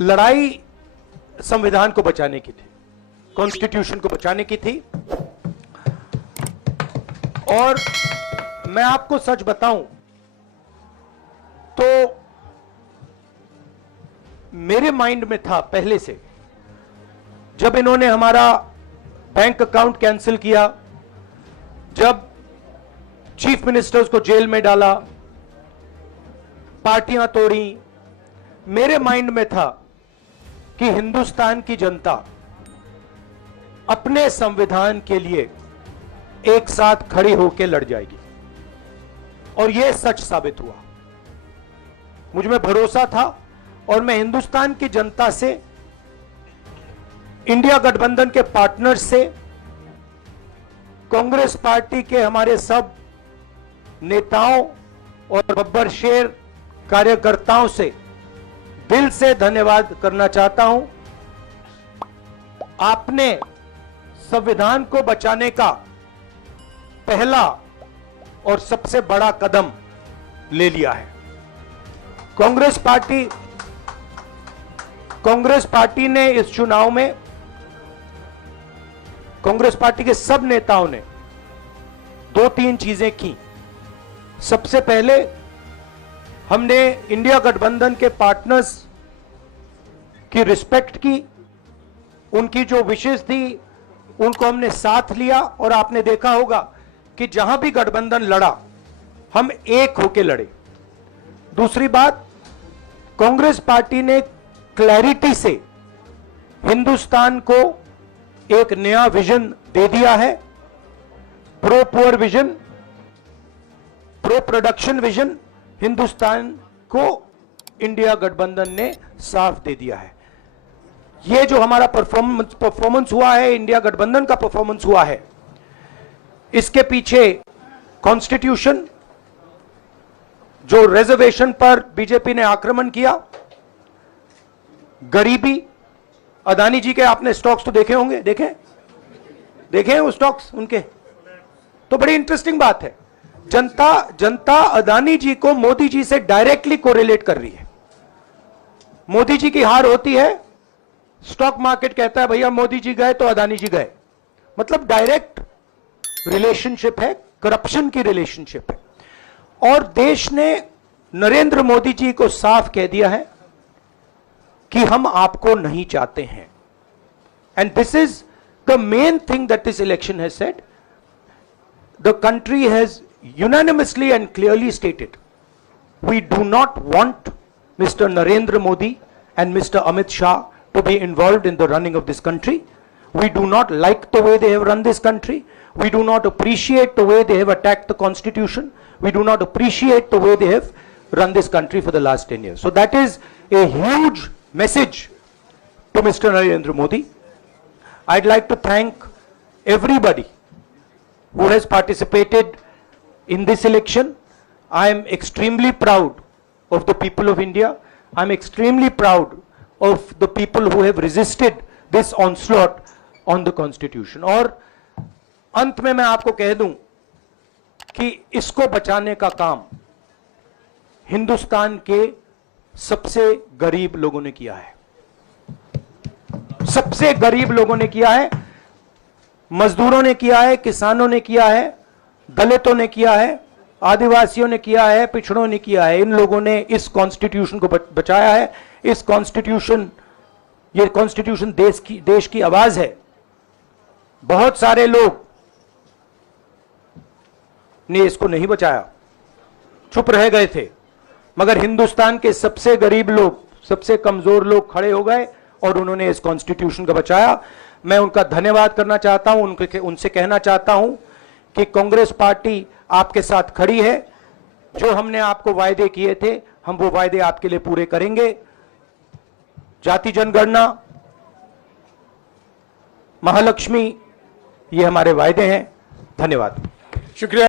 लड़ाई संविधान को बचाने की थी, कॉन्स्टिट्यूशन को बचाने की थी। और मैं आपको सच बताऊं तो मेरे माइंड में था पहले से, जब इन्होंने हमारा बैंक अकाउंट कैंसिल किया, जब चीफ मिनिस्टर्स को जेल में डाला, पार्टियां तोड़ी, मेरे माइंड में था कि हिंदुस्तान की जनता अपने संविधान के लिए एक साथ खड़ी होकर लड़ जाएगी। और यह सच साबित हुआ। मुझ में भरोसा था और मैं हिंदुस्तान की जनता से, इंडिया गठबंधन के पार्टनर्स से, कांग्रेस पार्टी के हमारे सब नेताओं और बब्बर शेर कार्यकर्ताओं से दिल से धन्यवाद करना चाहता हूं। आपने संविधान को बचाने का पहला और सबसे बड़ा कदम ले लिया है। कांग्रेस पार्टी ने इस चुनाव में, कांग्रेस पार्टी के सब नेताओं ने 2-3 चीजें की। सबसे पहले हमने इंडिया गठबंधन के पार्टनर्स की रिस्पेक्ट की, उनकी जो विशेष थी उनको हमने साथ लिया। और आपने देखा होगा कि जहां भी गठबंधन लड़ा, हम एक होकर लड़े। दूसरी बात, कांग्रेस पार्टी ने क्लैरिटी से हिंदुस्तान को एक नया विजन दे दिया है। Pro poor vision, pro production vision Hindustan को इंडिया गठबंधन ने साफ दे दिया है। यह जो हमारा परफॉर्मेंस हुआ है, इंडिया गठबंधन का परफॉर्मेंस हुआ है, इसके पीछे कॉन्स्टिट्यूशन, जो रिजर्वेशन पर बीजेपी ने आक्रमण किया, गरीबी, अदानी जी के आपने स्टॉक्स तो देखे होंगे, देखे हैं वो स्टॉक्स उनके, तो बड़ी इंटरेस्टिंग बात है। जनता अदानी जी को मोदी जी से डायरेक्टली कोरिलेट कर रही है। मोदी जी की हार होती है, स्टॉक मार्केट कहता है भैया मोदी जी गए तो अदानी जी गए। मतलब डायरेक्ट रिलेशनशिप है, करप्शन की रिलेशनशिप है। और देश ने नरेंद्र मोदी जी को साफ कह दिया है कि हम आपको नहीं चाहते हैं। And this is the main thing that this election has said. The country has unanimously and clearly stated, we do not want Mr. Narendra Modi and Mr. Amit Shah to be involved in the running of this country. We do not like the way they have run this country. We do not appreciate the way they have attacked the constitution. We do not appreciate the way they have run this country for the last 10 years. So that is a huge message to Mr. Narendra Modi. I'd like to thank everybody who has participated in this election. I am extremely proud of the people of India. I am extremely proud of the people who have resisted this onslaught on the constitution. और अंत में मैं आपको कह दूं कि इसको बचाने का काम हिंदुस्तान के सबसे गरीब लोगों ने किया है। सबसे गरीब लोगों ने किया है, मजदूरों ने किया है, किसानों ने किया है, दलितों ने किया है, आदिवासियों ने किया है, पिछड़ों ने किया है। इन लोगों ने इस कॉन्स्टिट्यूशन को बचाया है। इस कॉन्स्टिट्यूशन, ये कॉन्स्टिट्यूशन देश की आवाज है। बहुत सारे लोग ने इसको नहीं बचाया, चुप रह गए थे, मगर हिंदुस्तान के सबसे गरीब लोग, सबसे कमजोर लोग खड़े हो गए और उन्होंने इस कॉन्स्टिट्यूशन को बचाया। मैं उनका धन्यवाद करना चाहता हूं, उनसे कहना चाहता हूं कि कांग्रेस पार्टी आपके साथ खड़ी है। जो हमने आपको वायदे किए थे, हम वो वायदे आपके लिए पूरे करेंगे। जाति जनगणना, महालक्ष्मी, ये हमारे वायदे हैं। धन्यवाद, शुक्रिया।